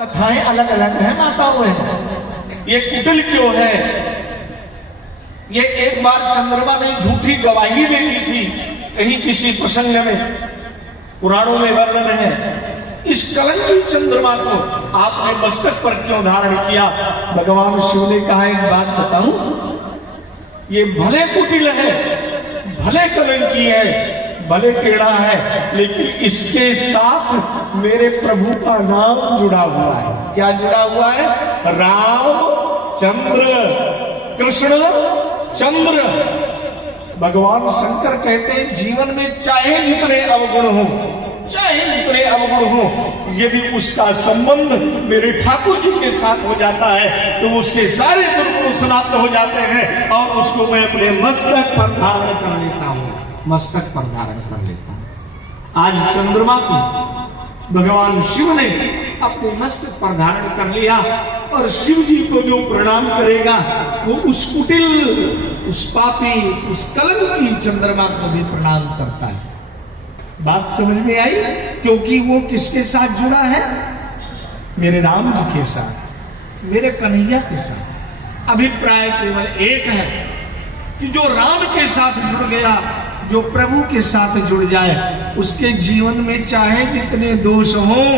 कथाएं अलग अलग है माताओं में। ये कुटिल क्यों है? ये एक बार चंद्रमा ने झूठी गवाही दे दी थी कहीं किसी प्रसंग में, पुराणों में वर्णन है। इस कलंकी चंद्रमा को आपने मस्तक पर क्यों धारण किया? भगवान शिव ने कहा एक बात बताऊं, ये भले कुटिल है, भले कलंकी है, भले टेढ़ा है, लेकिन इसके साथ मेरे प्रभु का नाम जुड़ा हुआ है। क्या जुड़ा हुआ है? राम चंद्र, कृष्ण चंद्र। भगवान शंकर कहते हैं जीवन में चाहे जितने अवगुण हो, चाहे जितने अवगुण हो, यदि उसका संबंध मेरे ठाकुर जी के साथ हो जाता है तो उसके सारे दुर्गुण समाप्त हो जाते हैं और उसको मैं अपने मस्तक पर धारण कर लेता हूं, मस्तक पर धारण कर लेता हूं। आज चंद्रमा को भगवान शिव ने अपने मस्तक पर धारण कर लिया और शिव जी को जो प्रणाम करेगा वो उस कुटिल, उस पापी, उस कलंकी चंद्रमा को भी प्रणाम करता है। बात समझ में आई? क्योंकि वो किसके साथ जुड़ा है? मेरे राम जी के साथ, मेरे कन्हैया के साथ। अभिप्राय केवल एक है कि जो राम के साथ जुड़ गया, जो प्रभु के साथ जुड़ जाए, उसके जीवन में चाहे जितने दोष हों,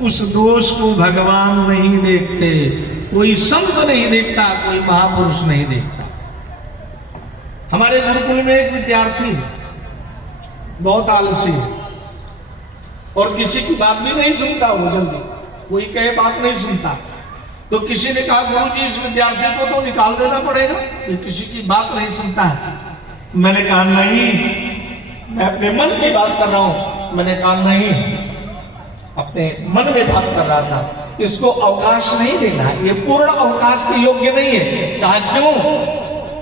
उस दोष को भगवान नहीं देखते, कोई संत नहीं देखता, कोई महापुरुष नहीं देखता। हमारे गुरुकुल में एक विद्यार्थी बहुत आलसी है और किसी की बात भी नहीं सुनता, वो जल्दी कोई कहे बात नहीं सुनता। तो किसी ने कहा गुरुजी इस विद्यार्थी को तो निकाल देना पड़ेगा, ये किसी की बात नहीं सुनता है। मैंने कहा नहीं, मैं अपने मन की बात कर रहा हूं। मैंने कहा नहीं, अपने मन में बात कर रहा था, इसको अवकाश नहीं देना, ये पूर्ण अवकाश के योग्य नहीं है। कहा क्यों?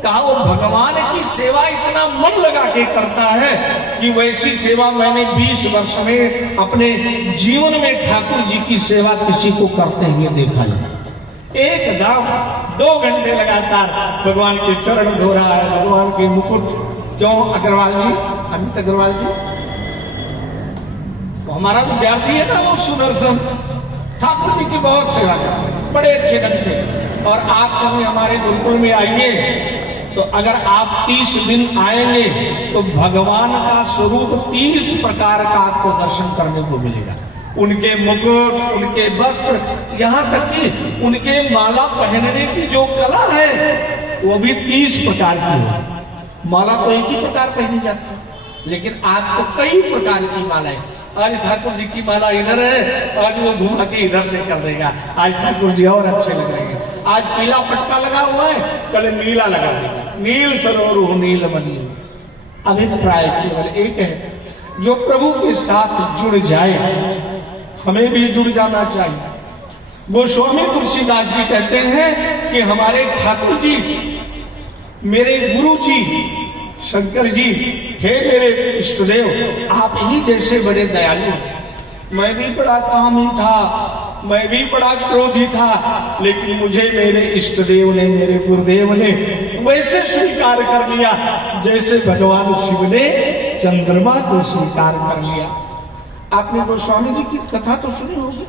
कहा वो भगवान की सेवा इतना मन लगा के करता है कि वैसी सेवा मैंने 20 वर्ष में अपने जीवन में ठाकुर जी की सेवा किसी को करते हुए देखा है। एकदम 2 घंटे लगातार भगवान के चरण धो रहा है, भगवान के मुकुट। क्यों अग्रवाल जी, अमित अग्रवाल जी, तो हमारा विद्यार्थी है ना, वो सुदर्शन ठाकुर जी की बहुत सेवा करते हैं बड़े अच्छे ढंग से। और आप कभी हमारे गुरुकुल में आइए तो अगर आप 30 दिन आएंगे तो भगवान का स्वरूप 30 प्रकार का आपको दर्शन करने को मिलेगा। उनके मुकुट, उनके वस्त्र, यहाँ तक कि उनके माला पहनने की जो कला है वो भी 30 प्रकार की है। माला तो एक ही प्रकार पहनी जाती है, लेकिन आपको कई प्रकार की मालाएं। आज ठाकुर जी की माला इधर है, आज वो घुमा के इधर से कर देगा। आज ठाकुर जी और अच्छे लग रहे हैं। आज पीला पटका लगा हुआ है, कल नीला लगा देगा, नील सरोवर नील मणि। अभिप्राय केवल एक है, जो प्रभु के साथ जुड़ जाए हमें भी जुड़ जाना चाहिए। गोस्वामी तुलसीदास जी कहते हैं कि हमारे ठाकुर जी, मेरे गुरु जी शंकर जी, हे मेरे इष्टदेव, आप ही जैसे बड़े दयालु। मैं भी बड़ा कामी था, मैं भी बड़ा क्रोधी था, लेकिन मुझे मेरे इष्टदेव ने, मेरे गुरुदेव ने वैसे स्वीकार कर लिया जैसे भगवान शिव ने चंद्रमा को स्वीकार कर लिया। आपने गोस्वामी जी की कथा तो सुनी होगी,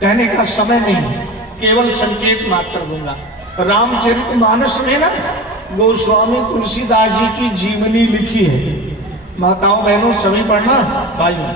कहने का समय नहीं, केवल संकेत मात्र दूंगा। रामचरितमानस में ना गोस्वामी तुलसीदास जी की जीवनी लिखी है। माताओं बहनों सभी पढ़ना भाइयों।